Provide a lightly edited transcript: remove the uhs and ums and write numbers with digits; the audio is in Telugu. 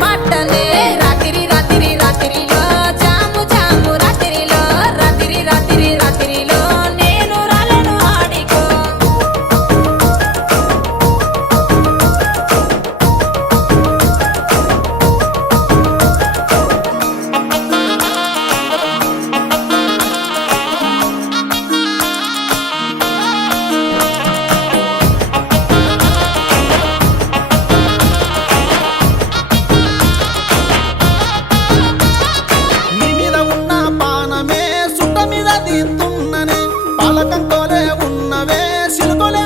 పట్టలే రాత్రి రాత్రి రాత్రిలో జాము జాము రాత్రిలో రాత్రి రాత్రి రాత్రిలో నేను రాలను ఆడికో నీ మీద ఉన్న పానమే సుట్ట మీద తీస్తున్ననే పాలకంతోలే ఉన్నవే సిలుకొలే